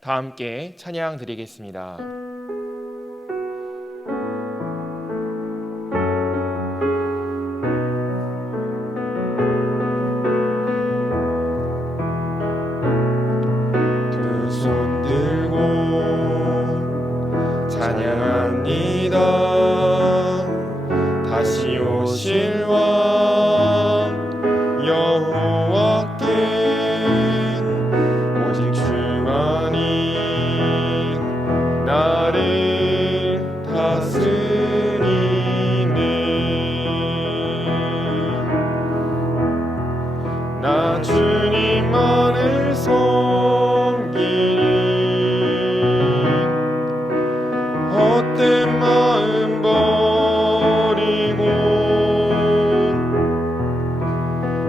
다 함께 찬양 드리겠습니다. 두 손 들고 찬양합니다. 다시 오실 왕 여호와께 오직 주만이 나를 다스리네. 나 주님만을 섬기니 헛된 마음 버리고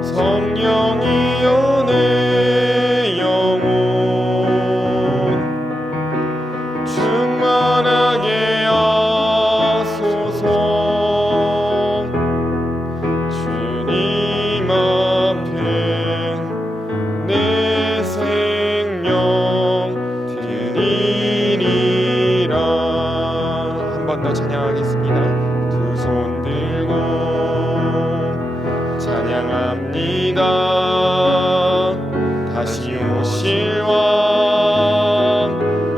성령이여 내 영혼 충만하게 하소서. 주님 앞에 내 생명 드리리라. 한 번 더 찬양하겠습니다. 두 손 들고 찬양합니다. 다시 오실 왕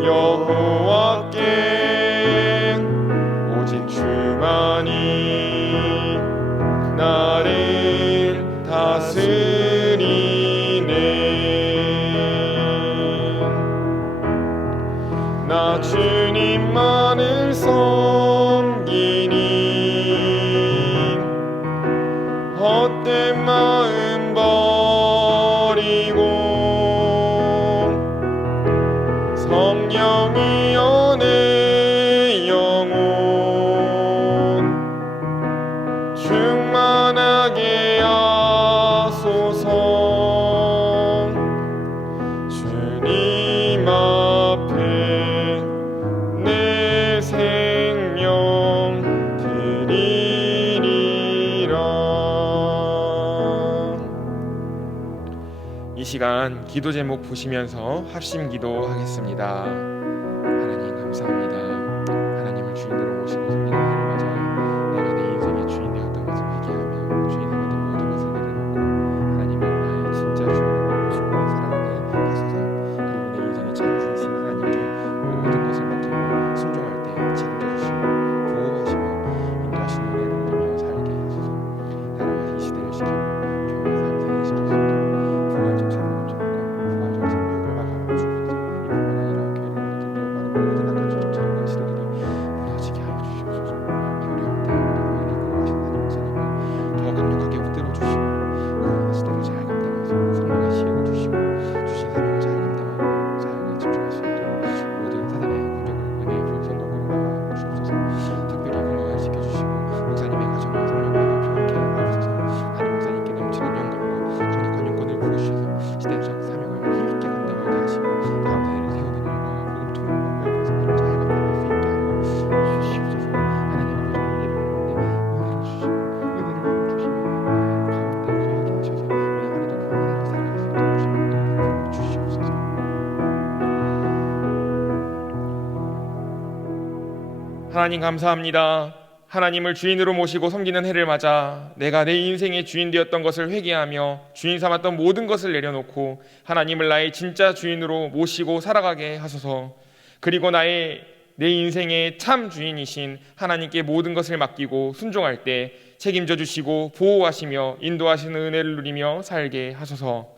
여호와께 오직 주만이 나를 다스리네. 나 주님만을 섬기니 헛된 마음 버리고 성령이여 내 영혼 충만하게 하소서. 주님 앞에 내 생명 드리리라. 이 시간 기도 제목 보시면서 합심 기도하겠습니다. 하나님 감사합니다. 하나님을 주인으로 모시고 섬기는 일을 맞아 내가 내 인생의 주인 되었던 것을 회개하며 주인의 모든 것을 내려놓고 하나님을 나의 진짜 주인으로 모시고 살아가게 하소서. 그리고 내 인생의 하나님 감사합니다. 하나님을 주인으로 모시고 섬기는 해를 맞아 내가 내 인생의 주인 되었던 것을 회개하며 주인 삼았던 모든 것을 내려놓고 하나님을 나의 진짜 주인으로 모시고 살아가게 하소서. 그리고 내 인생의 참 주인이신 하나님께 모든 것을 맡기고 순종할 때 책임져 주시고 보호하시며 인도하시는 은혜를 누리며 살게 하소서.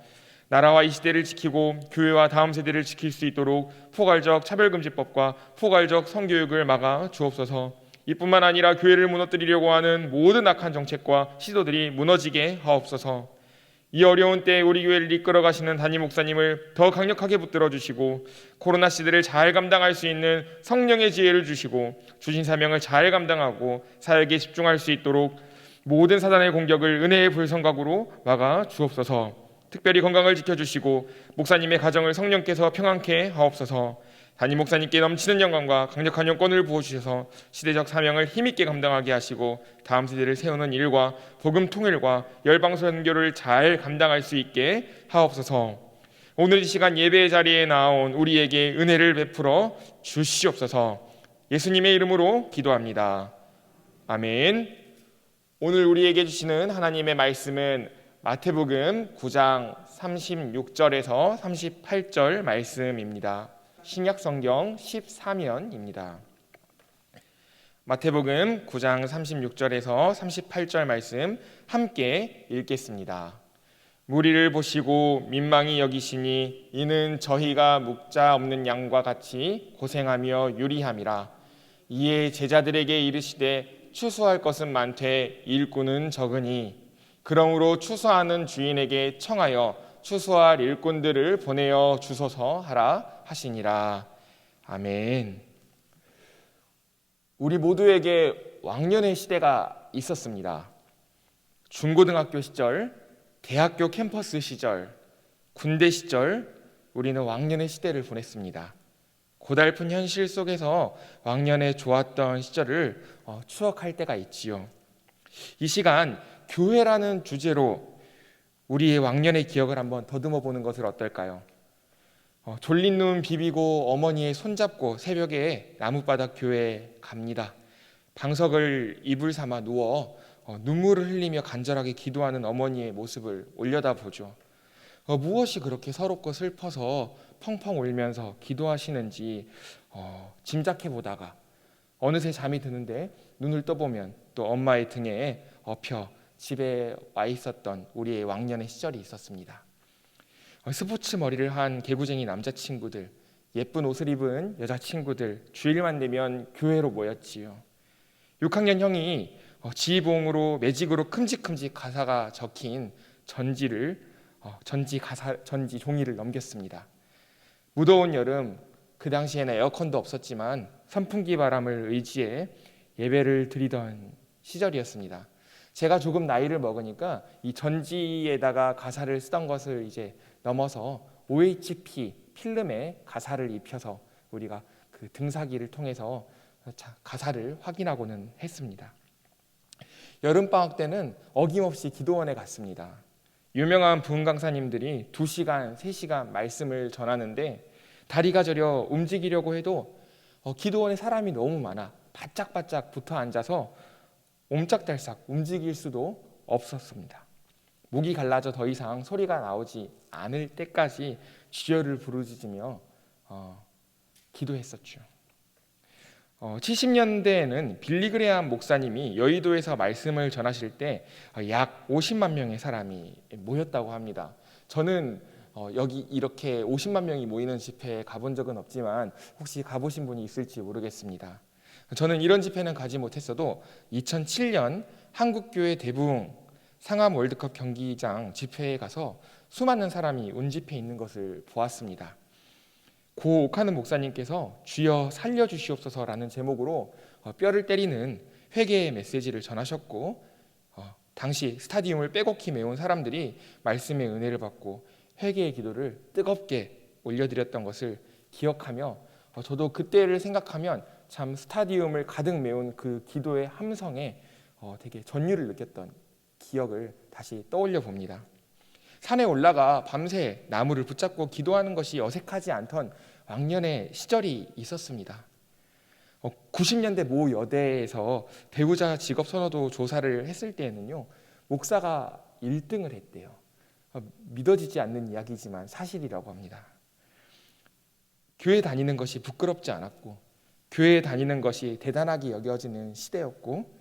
나라와 이 시대를 지키고 교회와 다음 세대를 지킬 수 있도록 포괄적 차별금지법과 포괄적 성교육을 막아 주옵소서. 이뿐만 아니라 교회를 무너뜨리려고 하는 모든 악한 정책과 시도들이 무너지게 하옵소서. 이 어려운 때에 우리 교회를 이끌어 가시는 담임 목사님을 더 강력하게 붙들어 주시고 코로나 시대를 잘 감당할 수 있는 성령의 지혜를 주시고 주신 사명을 잘 감당하고 사역에 집중할 수 있도록 모든 사단의 공격을 은혜의 불성각으로 막아 주옵소서. 특별히 건강을 지켜주시고 목사님의 가정을 성령께서 평안케 하옵소서. 담임 목사님께 넘치는 영광과 강력한 영권을 부어주셔서 시대적 사명을 힘있게 감당하게 하시고 다음 세대를 세우는 일과 복음 통일과 열방선교를 잘 감당할 수 있게 하옵소서. 오늘 이 시간 예배의 자리에 나온 우리에게 은혜를 베풀어 주시옵소서. 예수님의 이름으로 기도합니다. 아멘. 오늘 우리에게 주시는 하나님의 말씀은 마태복음 9장 36절에서 38절 말씀입니다. 신약성경 14면입니다. 마태복음 9장 36절에서 38절 말씀 함께 읽겠습니다. 무리를 보시고 민망히 여기시니 이는 저희가 묵자 없는 양과 같이 고생하며 유리함이라. 이에 제자들에게 이르시되 추수할 것은 많되 일꾼은 적으니 그러므로 추수하는 주인에게 청하여 추수할 일꾼들을 보내어 주소서 하라 하시니라. 아멘. 우리 모두에게 왕년의 시대가 있었습니다. 중고등학교 시절, 대학교 캠퍼스 시절, 군대 시절 우리는 왕년의 시대를 보냈습니다. 고달픈 현실 속에서 왕년에 좋았던 시절을 추억할 때가 있지요. 이 시간 교회라는 주제로 우리의 왕년의 기억을 한번 더듬어 보는 것은 어떨까요? 졸린 눈 비비고 어머니의 손잡고 새벽에 나무바닥 교회에 갑니다. 방석을 이불 삼아 누워 눈물을 흘리며 간절하게 기도하는 어머니의 모습을 올려다보죠. 무엇이 그렇게 서럽고 슬퍼서 펑펑 울면서 기도하시는지 짐작해 보다가 어느새 잠이 드는데 눈을 떠보면 또 엄마의 등에 엎여 집에 와 있었던 우리의 왕년의 시절이 있었습니다. 스포츠 머리를 한 개구쟁이 남자친구들, 예쁜 옷을 입은 여자친구들 주일만 되면 교회로 모였지요. 6학년 형이 지휘봉으로 매직으로 큼직큼직 가사가 적힌 전지 종이를 넘겼습니다. 무더운 여름, 그 당시에는 에어컨도 없었지만 선풍기 바람을 의지해 예배를 드리던 시절이었습니다. 제가 조금 나이를 먹으니까 이 전지에다가 가사를 쓰던 것을 이제 넘어서 OHP 필름에 가사를 입혀서 우리가 그 등사기를 통해서 가사를 확인하고는 했습니다. 여름방학 때는 어김없이 기도원에 갔습니다. 유명한 부흥 강사님들이 2시간, 3시간 말씀을 전하는데 다리가 저려 움직이려고 해도 기도원에 사람이 너무 많아 바짝바짝 붙어 앉아서 옴짝달싹 움직일 수도 없었습니다. 목이 갈라져 더 이상 소리가 나오지 않을 때까지 주여를 부르짖으며 기도했었죠. 70년대에는 빌리그레암 목사님이 여의도에서 말씀을 전하실 때 약 50만 명의 사람이 모였다고 합니다. 저는 여기 이렇게 50만 명이 모이는 집회에 가본 적은 없지만 혹시 가보신 분이 있을지 모르겠습니다. 저는 이런 집회는 가지 못했어도 2007년 한국교회 대부흥 상암 월드컵 경기장 집회에 가서 수많은 사람이 운집해 있는 것을 보았습니다. 고 옥하는 목사님께서 주여 살려주시옵소서라는 제목으로 뼈를 때리는 회개의 메시지를 전하셨고 당시 스타디움을 빼곡히 메운 사람들이 말씀의 은혜를 받고 회개의 기도를 뜨겁게 올려드렸던 것을 기억하며 저도 그때를 생각하면 참 스타디움을 가득 메운 그 기도의 함성에 되게 전율을 느꼈던 기억을 다시 떠올려 봅니다. 산에 올라가 밤새 나무를 붙잡고 기도하는 것이 어색하지 않던 왕년의 시절이 있었습니다. 90년대 모 여대에서 배우자 직업 선호도 조사를 했을 때에는요, 목사가 1등을 했대요. 믿어지지 않는 이야기지만 사실이라고 합니다. 교회 다니는 것이 부끄럽지 않았고, 교회 다니는 것이 대단하게 여겨지는 시대였고,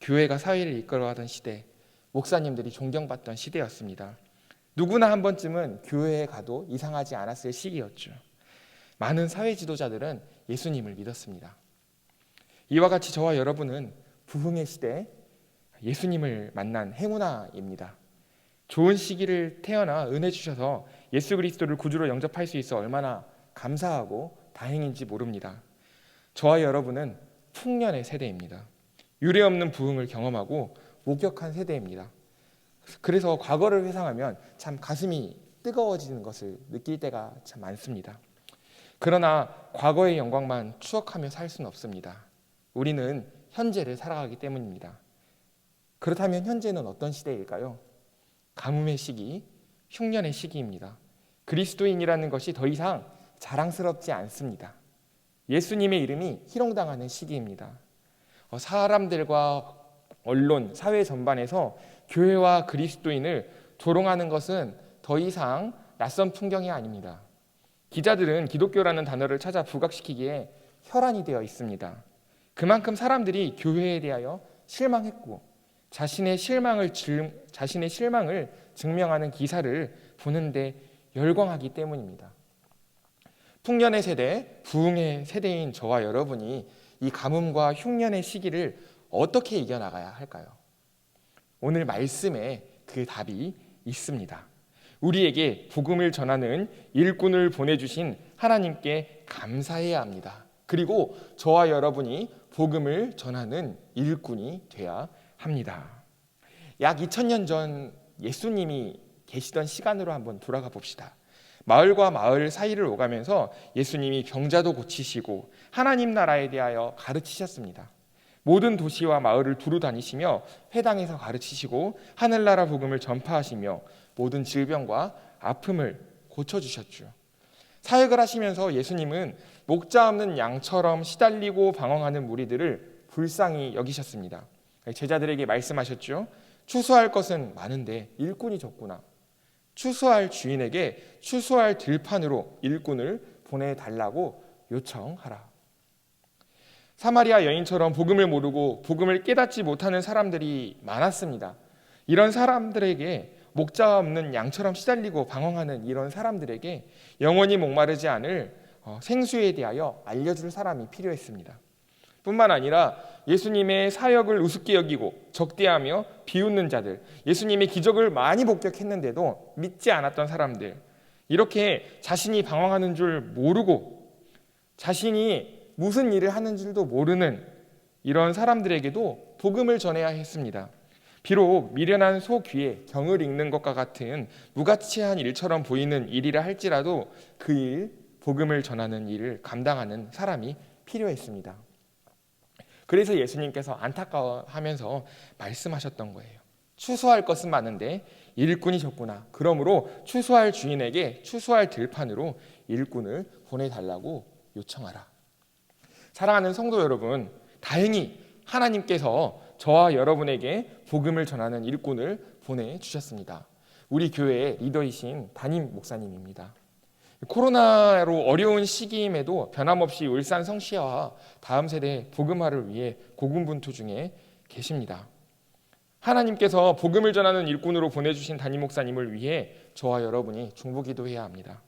교회가 사회를 이끌어가던 시대, 목사님들이 존경받던 시대였습니다. 누구나 한 번쯤은 교회에 가도 이상하지 않았을 시기였죠. 많은 사회 지도자들은 예수님을 믿었습니다. 이와 같이 저와 여러분은 부흥의 시대 예수님을 만난 행운아입니다. 좋은 시기를 태어나 은혜 주셔서 예수 그리스도를 구주로 영접할 수 있어 얼마나 감사하고 다행인지 모릅니다. 저와 여러분은 풍년의 세대입니다. 유례없는 부흥을 경험하고 목격한 세대입니다. 그래서 과거를 회상하면 참 가슴이 뜨거워지는 것을 느낄 때가 참 많습니다. 그러나 과거의 영광만 추억하며 살 수는 없습니다. 우리는 현재를 살아가기 때문입니다. 그렇다면 현재는 어떤 시대일까요? 가뭄의 시기, 흉년의 시기입니다. 그리스도인이라는 것이 더 이상 자랑스럽지 않습니다. 예수님의 이름이 희롱당하는 시기입니다. 사람들과 언론, 사회 전반에서 교회와 그리스도인을 조롱하는 것은 더 이상 낯선 풍경이 아닙니다. 기자들은 기독교라는 단어를 찾아 부각시키기에 혈안이 되어 있습니다. 그만큼 사람들이 교회에 대하여 실망했고 자신의 실망을 증명하는 기사를 보는데 열광하기 때문입니다. 풍년의 세대, 부흥의 세대인 저와 여러분이 이 가뭄과 흉년의 시기를 어떻게 이겨나가야 할까요? 오늘 말씀에 그 답이 있습니다. 우리에게 복음을 전하는 일꾼을 보내주신 하나님께 감사해야 합니다. 그리고 저와 여러분이 복음을 전하는 일꾼이 돼야 합니다. 약 2000년 전 예수님이 계시던 시간으로 한번 돌아가 봅시다. 마을과 마을 사이를 오가면서 예수님이 병자도 고치시고 하나님 나라에 대하여 가르치셨습니다. 모든 도시와 마을을 두루 다니시며 회당에서 가르치시고 하늘나라 복음을 전파하시며 모든 질병과 아픔을 고쳐주셨죠. 사역을 하시면서 예수님은 목자 없는 양처럼 시달리고 방황하는 무리들을 불쌍히 여기셨습니다. 제자들에게 말씀하셨죠. 추수할 것은 많은데 일꾼이 적구나. 추수할 주인에게 추수할 들판으로 일꾼을 보내달라고 요청하라. 사마리아 여인처럼 복음을 모르고 복음을 깨닫지 못하는 사람들이 많았습니다. 이런 사람들에게 목자 없는 양처럼 시달리고 방황하는 이런 사람들에게 영원히 목마르지 않을 생수에 대하여 알려줄 사람이 필요했습니다. 뿐만 아니라 예수님의 사역을 우습게 여기고 적대하며 비웃는 자들, 예수님의 기적을 많이 목격했는데도 믿지 않았던 사람들, 이렇게 자신이 방황하는 줄 모르고 자신이 무슨 일을 하는 줄도 모르는 이런 사람들에게도 복음을 전해야 했습니다. 비록 미련한 소 귀에 경을 읽는 것과 같은 무가치한 일처럼 보이는 일이라 할지라도 그 일, 복음을 전하는 일을 감당하는 사람이 필요했습니다. 그래서 예수님께서 안타까워하면서 말씀하셨던 거예요. 추수할 것은 많은데 일꾼이 적구나. 그러므로 추수할 주인에게 추수할 들판으로 일꾼을 보내달라고 요청하라. 사랑하는 성도 여러분, 다행히 하나님께서 저와 여러분에게 복음을 전하는 일꾼을 보내주셨습니다. 우리 교회의 리더이신 담임 목사님입니다. 코로나로 어려운 시기임에도 변함없이 울산 성시와 다음 세대 복음화를 위해 고군분투 중에 계십니다. 하나님께서 복음을 전하는 일꾼으로 보내주신 담임 목사님을 위해 저와 여러분이 중보기도해야 합니다.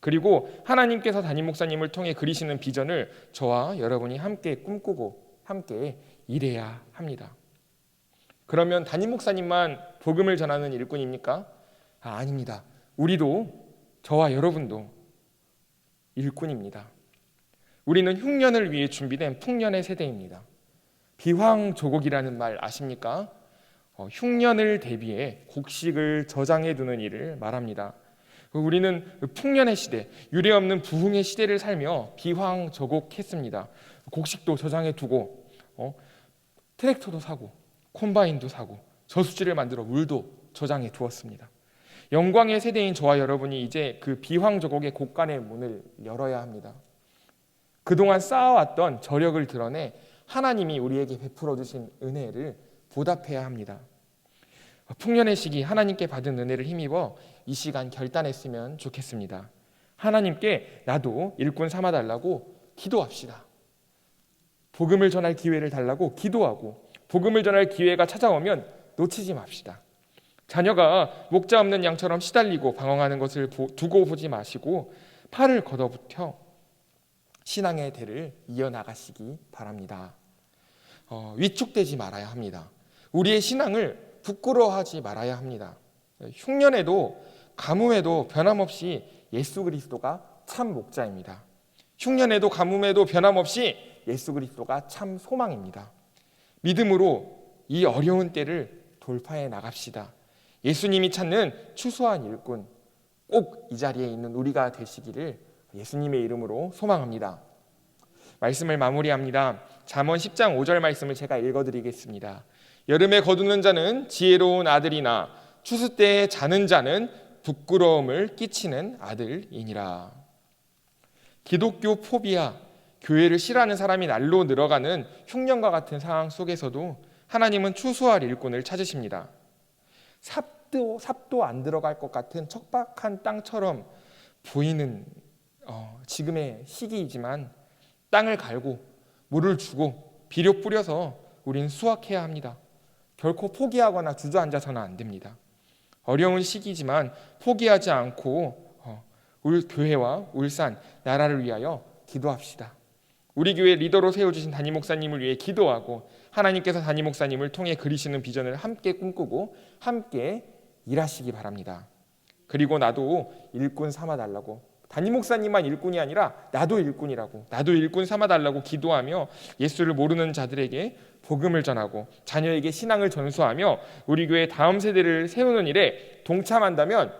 그리고 하나님께서 담임 목사님을 통해 그리시는 비전을 저와 여러분이 함께 꿈꾸고 함께 일해야 합니다. 그러면 담임 목사님만 복음을 전하는 일꾼입니까? 아닙니다. 우리도, 저와 여러분도 일꾼입니다. 우리는 흉년을 위해 준비된 풍년의 세대입니다. 비황조곡이라는 말 아십니까? 흉년을 대비해 곡식을 저장해 두는 일을 말합니다. 우리는 풍년의 시대, 유례없는 부흥의 시대를 살며 비황조곡했습니다. 곡식도 저장해 두고 트랙터도 사고 콤바인도 사고 저수지를 만들어 물도 저장해 두었습니다. 영광의 세대인 저와 여러분이 이제 그 비황조곡의 곡간의 문을 열어야 합니다. 그동안 쌓아왔던 저력을 드러내 하나님이 우리에게 베풀어 주신 은혜를 보답해야 합니다. 풍년의 시기 하나님께 받은 은혜를 힘입어 이 시간 결단했으면 좋겠습니다. 하나님께 나도 일꾼 삼아달라고 기도합시다. 복음을 전할 기회를 달라고 기도하고 복음을 전할 기회가 찾아오면 놓치지 맙시다. 자녀가 목자 없는 양처럼 시달리고 방황하는 것을 두고 보지 마시고 팔을 걷어붙여 신앙의 대를 이어나가시기 바랍니다. 위축되지 말아야 합니다. 우리의 신앙을 부끄러워하지 말아야 합니다. 흉년에도 가뭄에도 변함없이 예수 그리스도가 참 목자입니다. 흉년에도 가뭄에도 변함없이 예수 그리스도가 참 소망입니다. 믿음으로 이 어려운 때를 돌파해 나갑시다. 예수님이 찾는 추수한 일꾼, 꼭 이 자리에 있는 우리가 되시기를 예수님의 이름으로 소망합니다. 말씀을 마무리합니다. 잠언 10장 5절 말씀을 제가 읽어드리겠습니다. 여름에 거두는 자는 지혜로운 아들이나 추수 때에 자는 자는 부끄러움을 끼치는 아들이니라. 기독교 포비아, 교회를 싫어하는 사람이 날로 늘어가는 흉년과 같은 상황 속에서도 하나님은 추수할 일꾼을 찾으십니다. 삽도 안 들어갈 것 같은 척박한 땅처럼 보이는 지금의 시기이지만 땅을 갈고 물을 주고 비료 뿌려서 우린 수확해야 합니다. 결코 포기하거나 주저앉아서는 안 됩니다. 어려운 시기지만 포기하지 않고 우리 교회와 울산 나라를 위하여 기도합시다. 우리 교회 리더로 세워주신 담임 목사님을 위해 기도하고 하나님께서 담임 목사님을 통해 그리시는 비전을 함께 꿈꾸고 함께 일하시기 바랍니다. 그리고 나도 일꾼 삼아달라고, 담임 목사님만 일꾼이 아니라 나도 일꾼이라고, 나도 일꾼 삼아달라고 기도하며 예수를 모르는 자들에게 복음을 전하고 자녀에게 신앙을 전수하며 우리 교회 다음 세대를 세우는 일에 동참한다면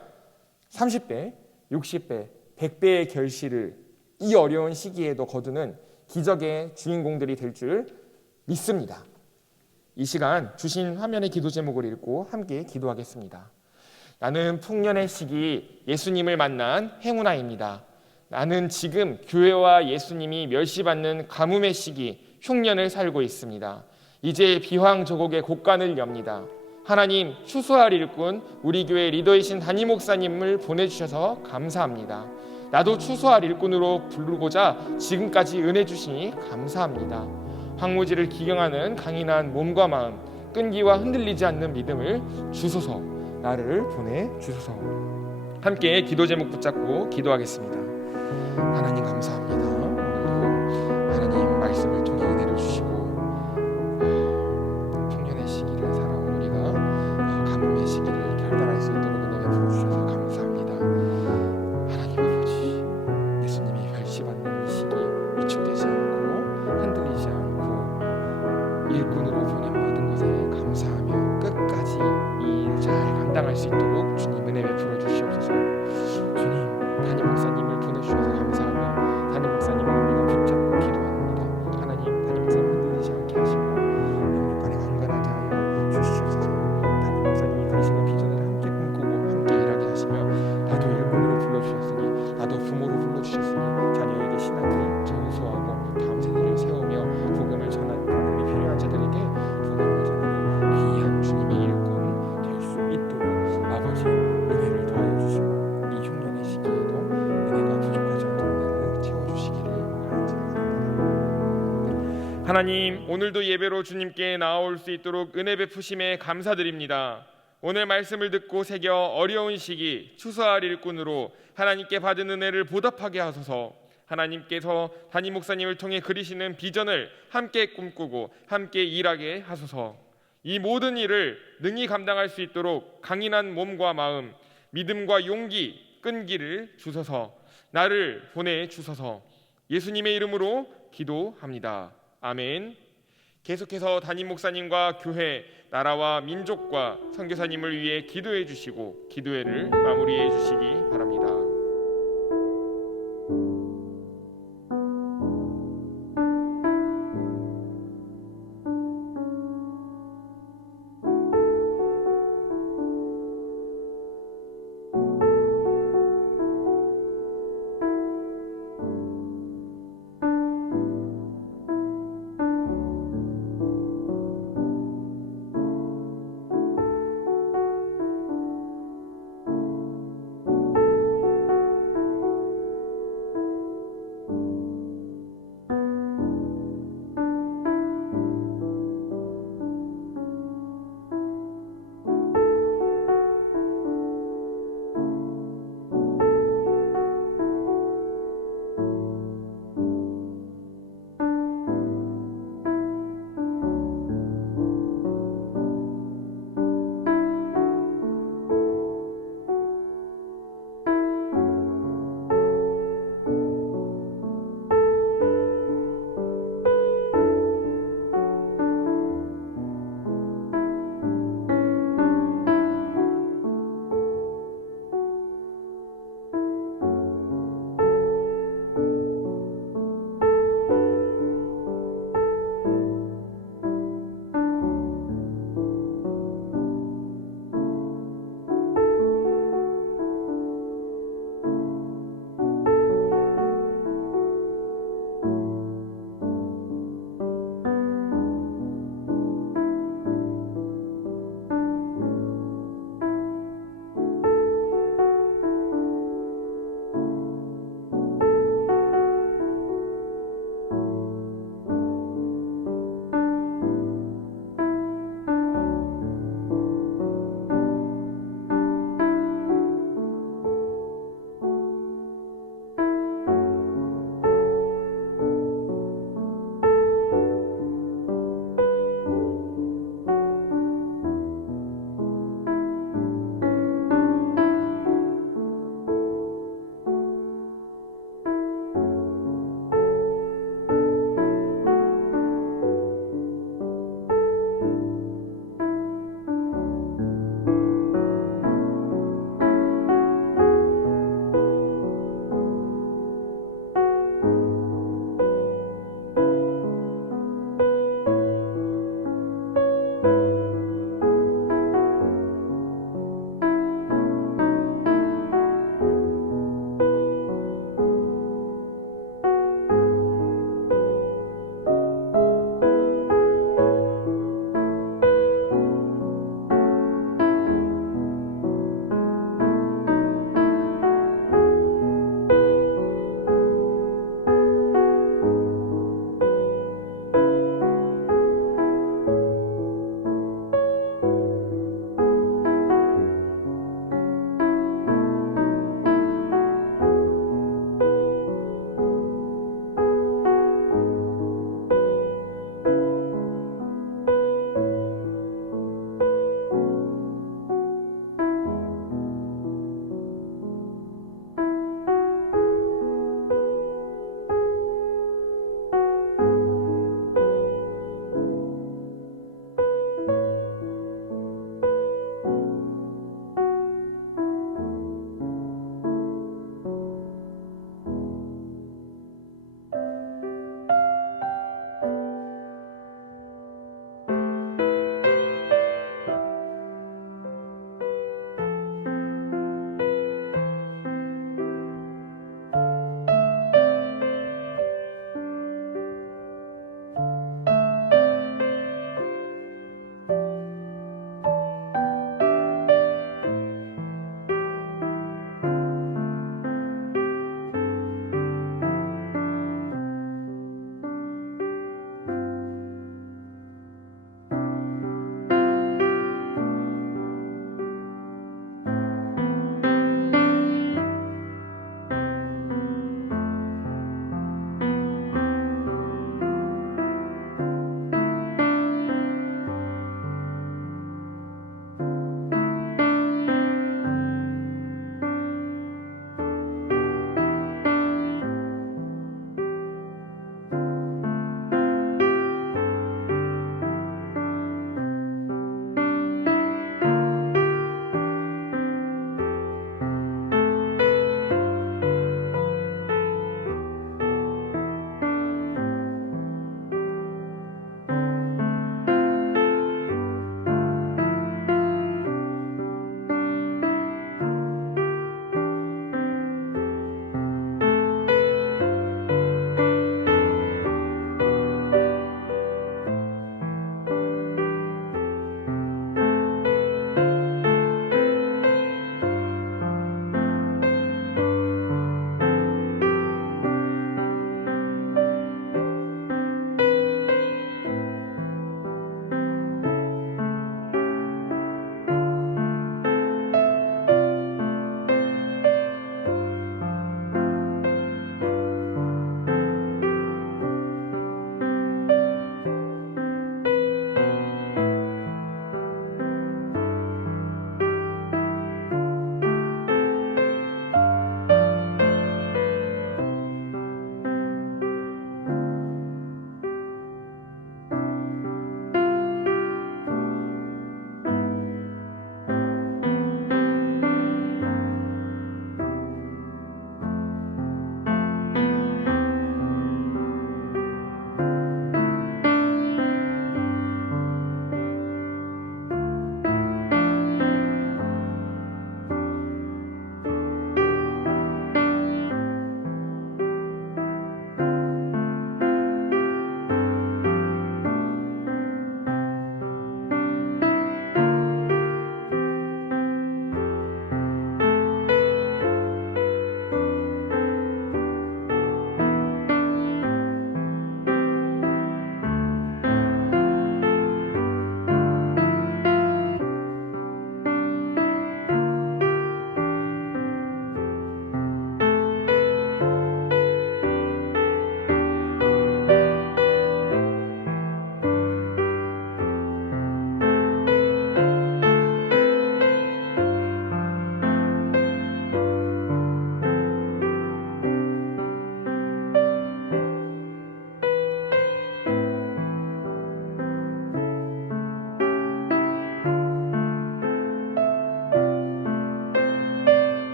30배, 60배, 100배의 결실을 이 어려운 시기에도 거두는 기적의 주인공들이 될 줄 믿습니다. 이 시간 주신 화면의 기도 제목을 읽고 함께 기도하겠습니다. 나는 풍년의 시기 예수님을 만난 행운아입니다. 나는 지금 교회와 예수님이 멸시받는 가뭄의 시기 흉년을 살고 있습니다. 이제 비황저곡의 곡간을 엽니다. 하나님, 추수할 일꾼 우리 교회 리더이신 담임 목사님을 보내주셔서 감사합니다. 나도 추수할 일꾼으로 부르고자 지금까지 은혜 주시니 감사합니다. 황무지를 기경하는 강인한 몸과 마음, 끈기와 흔들리지 않는 믿음을 주소서. 나를 보내주소서. 함께 기도 제목 붙잡고 기도하겠습니다. 하나님 감사합니다. 오늘도 하나님 말씀을 통해 은혜를 주시고 풍년의 시기를 살아온 우리가 가뭄의 시기를 결단할 수 있도록 은혜를 부어주셔서 감사합니다. 하나님 아버지, 예수님이 멸시받는 이 시기 위축되지 않고 흔들리지 않고 일꾼으로 보냄받은 것에 감사하며 끝까지 이 일 잘 감당할 수 있도록 주님 은혜 베풀어 주시옵소서. 주님, 담임 목사님을 보내주셔서 감사하며 담임 목사님을 우리가 붙잡고 기도합니다. 하나님, 담임 목사님 흔들리지 않게 하시고 영육간에 강건하게 하여 주시옵소서. 담임 목사님이 그리시는 비전을 함께 꿈꾸고 함께 일하게 하시며 나도 일꾼으로 불러주셨으니 나도 부모로 불러주셨으니 자녀에게 신앙을 전수하고 다음 세대를 세우며 복음을 전하는 복음이 필요한 자들에게 복음을 전하는 귀한 주님의 일꾼 될 수 있도록 아버지 은혜를 더하여 주시고 이 흉년의 시기에도 은혜가 부족하지 않도록 은혜를 채워주시기를 간절히 바랍니다. 하나님, 오늘도 예배로 주님께 나아올 수 있도록 은혜 베푸심에 감사드립니다. 오늘 말씀을 듣고 새겨 어려운 시기 추수할 일꾼으로 하나님께 받은 은혜를 보답하게 하소서. 하나님께서 담임 목사님을 통해 그리시는 비전을 함께 꿈꾸고 함께 일하게 하소서. 이 모든 일을 능히 감당할 수 있도록 강인한 몸과 마음, 믿음과 용기, 끈기를 주소서. 나를 보내주소서. 예수님의 이름으로 기도합니다. 아멘. 계속해서 담임 목사님과 교회, 나라와 민족과 선교사님을 위해 기도해 주시고 기도회를 마무리해 주시기 바랍니다.